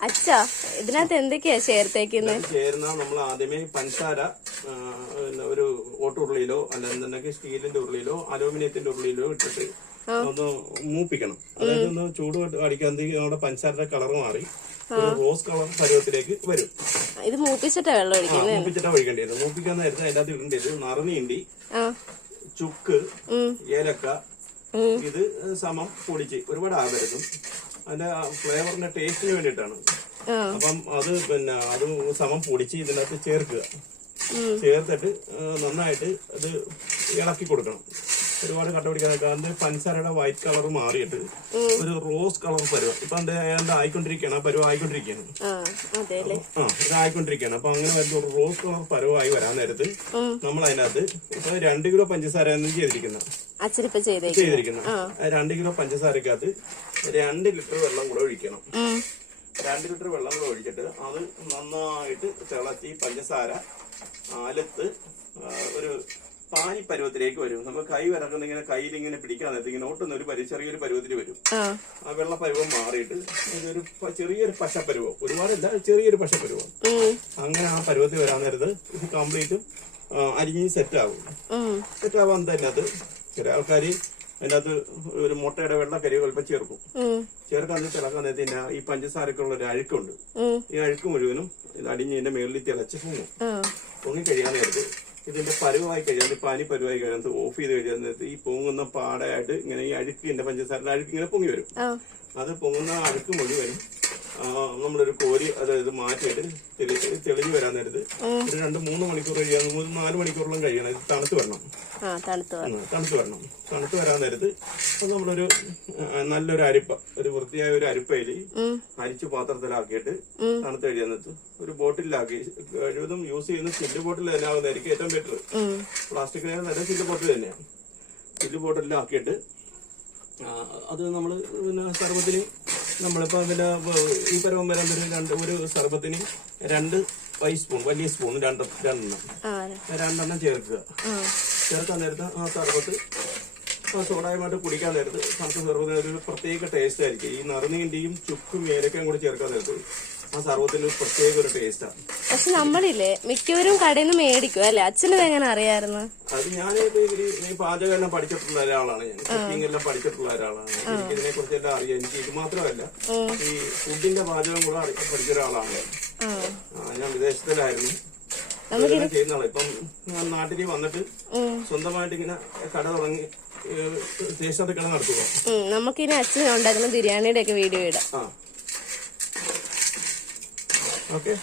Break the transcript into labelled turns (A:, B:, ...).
A: അച്ഛാ ഇതിനകത്ത് എന്തൊക്കെയാ ചേർത്തേക്കുന്നത്
B: ചേർന്ന നമ്മൾ ആദ്യമേ പഞ്ചസാര ഒരു ഓട്ടുരുളിയിലോ അല്ലെന്നുണ്ടെങ്കിൽ സ്റ്റീലിന്റെ ഉരുളിയിലോ അലൂമിനിയത്തിന്റെ ഉരുളിയിലോ ഇട്ടിട്ട് ഒന്ന് മൂപ്പിക്കണം. അതായത് ഒന്ന് ചൂട് അടിക്കാൻ നമ്മുടെ പഞ്ചസാരയുടെ കളർ മാറി ഒരു റോസ് കളർ പരുവത്തിലേക്ക് വരും.
A: ഇത് മൂപ്പിച്ചിട്ടാ വെള്ളം
B: ഒഴിക്കണം
A: ഒഴിക്കുന്നത്
B: മൂപ്പിച്ചിട്ടാ ഒഴിക്കേണ്ടത് മൂപ്പിക്കാൻ നേരത്തെ അകത്ത് ഇടേണ്ടത് നറുനീണ്ടി ചുക്ക് ഏലക്ക ഇത് സമം പൊടിച്ച് ഒരുപാട് ആവരുതും. അതിന്റെ ഫ്ലേവറിന്റെ ടേസ്റ്റിന് വേണ്ടിയിട്ടാണ്. അപ്പം അത് പിന്നെ അത് സമം പൊടിച്ച് ഇതിനകത്ത് ചേർക്കുക. ചേർത്തിട്ട് നന്നായിട്ട് അത് ഇളക്കി കൊടുക്കണം. ഒരുപാട് കട്ട പിടിക്കാതെ അതിന്റെ പഞ്ചസാരയുടെ വൈറ്റ് കളർ മാറിയിട്ട് ഒരു റോസ് കളർ പരുവ. ഇപ്പൊ അതിന്റെ ആയിക്കൊണ്ടിരിക്കുകയാണ്? പരുവം ആയിക്കൊണ്ടിരിക്കുകയാണ്.
A: ആ
B: ഇത് ആയിക്കൊണ്ടിരിക്കുകയാണ്. അപ്പൊ അങ്ങനെ വരുന്ന ഒരു റോസ് കളർ പരുവമായി വരാൻ നേരത്ത് നമ്മൾ അതിനകത്ത് ഇപ്പൊ രണ്ട് കിലോ പഞ്ചസാര ചെയ്തിരിക്കുന്നത്. ചെയ്തിരിക്കുന്നത് ആ. രണ്ട് കിലോ പഞ്ചസാരക്കകത്ത് രണ്ട് ലിറ്റർ വെള്ളം കൂടെ ഒഴിക്കണം. രണ്ട് ലിറ്റർ വെള്ളം കൂടെ ഒഴിച്ചിട്ട് അത് നന്നായിട്ട് തിളച്ച് ഈ പഞ്ചസാര ആലത്ത് ഒരു പാനി പരുവത്തിലേക്ക് വരും. നമ്മൾ കൈ വിറക്കുന്ന ഇങ്ങനെ കയ്യിൽ ഇങ്ങനെ പിടിക്കാൻ നേരത്തെ ഇങ്ങനെ ഒട്ടുന്ന ഒരു പരി ചെറിയൊരു പരുവത്തിൽ വരും.
A: ആ.
B: വെള്ള പരുവം മാറിയിട്ട് ഒരു ചെറിയൊരു പശപ്പരുവം. എന്താ ചെറിയൊരു പശപ്പരുവം. അങ്ങനെ ആ പരുവത്തിൽ വരാൻ നേരത്ത് ഇത് കംപ്ലീറ്റും അരിഞ്ഞ് സെറ്റ് ആവും സെറ്റ് ആവാൻ തന്നെ അത് ചില ആൾക്കാർ അതിനകത്ത് ഒരു മുട്ടയുടെ വെള്ളക്കരി അല്പം ചേർക്കും. ചേർക്കാൻ തിളക്കാൻ നേരത്തെ ഈ പഞ്ചസാരക്കുള്ള ഒരു അഴുക്കുണ്ട്.
A: ഈ
B: ഈ അഴുക്ക് മുഴുവനും ഇത് അടിഞ്ഞ് ഇതിന്റെ മേളിൽ തിളച്ച് പൊങ്ങും. പൊങ്ങി കഴിയാൻ നേരത്ത് ഇതിന്റെ പരുവായി കഴിയാൻ പാനി പരുവായി കഴിയാൻ ഓഫ് ചെയ്ത് കഴിയാൻ നേരത്ത് ഈ പൊങ്ങുന്ന പാടയായിട്ട് ഇങ്ങനെ ഈ അഴുക്ക് എന്റെ പഞ്ചസാരയുടെ അഴുക്ക് ഇങ്ങനെ പൊങ്ങി വരും. അത് പൊങ്ങുന്ന അഴുക്ക് ആ, നമ്മളൊരു കോരി അതായത് മാറ്റിയിട്ട് തെളി- തെളിഞ്ഞു വരാൻ നേരത്ത് ഒരു രണ്ട് മൂന്ന് മണിക്കൂർ കഴിയാൻ മൂന്ന് നാല് മണിക്കൂറോളം കഴിയണം. ഇത് തണുത്ത് വരണം.
A: തണുത്ത്
B: വരണം. തണുത്ത് വരാൻ നേരത്ത് അപ്പൊ നമ്മളൊരു നല്ലൊരു അരിപ്പ ഒരു വൃത്തിയായ ഒരു അരിപ്പയിൽ. അരിച്ച് പാത്രത്തിലാക്കിയിട്ട് തണുത്ത് കഴിയാൻ നേരത്ത് ഒരു ബോട്ടിലാക്കി കഴിവതും യൂസ് ചെയ്യുന്ന സില്ല് ബോട്ടിൽ തന്നെ ആവുന്നതായിരിക്കും ഏറ്റവും ബെറ്റർ.
A: പ്ലാസ്റ്റിക്
B: പ്ലാസ്റ്റിക്കിനെ നല്ല സില്ല് ബോട്ടിൽ തന്നെയാണ്. സില്ല് ബോട്ടിലാക്കിയിട്ട് അത് നമ്മൾ പിന്നെ സർബത്തിന് നമ്മളിപ്പോൾ അതിൽ ഈ ഒരു രണ്ട് ഒരു സർബത്തിന് രണ്ട് വൈ സ്പൂൺ വലിയ സ്പൂൺ രണ്ട് രണ്ടെണ്ണം. രണ്ടെണ്ണം ചേർക്കുക. ചേർക്കാൻ നേരത്ത് ആ സർബത്ത് സോഡായുമായിട്ട് കുടിക്കാൻ നേരത്ത് നമുക്ക് സർബത്തിന് ഒരു പ്രത്യേക ടേസ്റ്റ് ആയിരിക്കും. ഈ നറുനീണ്ടിയും ചുക്കും ഏലക്കയും കൂടി ചേർക്കാൻ നേരത്ത് ആ സർബത്തിന് ഒരു പ്രത്യേക ഒരു ടേസ്റ്റാണ്
A: പക്ഷെ നമ്മളില്ലേ മിക്കവരും കടയിൽ നിന്ന് മേടിക്കും അല്ലെ? അച്ഛനും എങ്ങനെ അറിയായിരുന്നു?
B: അത് ഞാൻ ഈ പാചകം എല്ലാം പഠിച്ചിട്ടുള്ള ഒരാളാണ്. ഞാൻ കുക്കിംഗ് എല്ലാം പഠിച്ചിട്ടുള്ള ഒരാളാണ്. എനിക്ക് ഇതിനെ കുറിച്ചെല്ലാം അറിയാം. എനിക്ക് ഇത് മാത്രമല്ല ഈ ഫുഡിന്റെ പാചകം കൂടെ അറിയാൻ പഠിച്ച ഒരാളാണ് ഞാൻ.
A: ആ.
B: ഞാൻ വിദേശത്തിലായിരുന്നു. ഇതെല്ലാം ചെയ്യുന്ന ആളാ. ഇപ്പം ഞാൻ നാട്ടിൽ വന്നിട്ട് സ്വന്തമായിട്ട് ഇങ്ങനെ കട തുടങ്ങി ദേശത്ത് കട നടത്തുക
A: ഉം. നമുക്കിനി അച്ഛൻ ഉണ്ടാക്കുന്ന ബിരിയാണിയുടെ ഒക്കെ വീഡിയോ ഇടാം. ആ. ഓക്കെ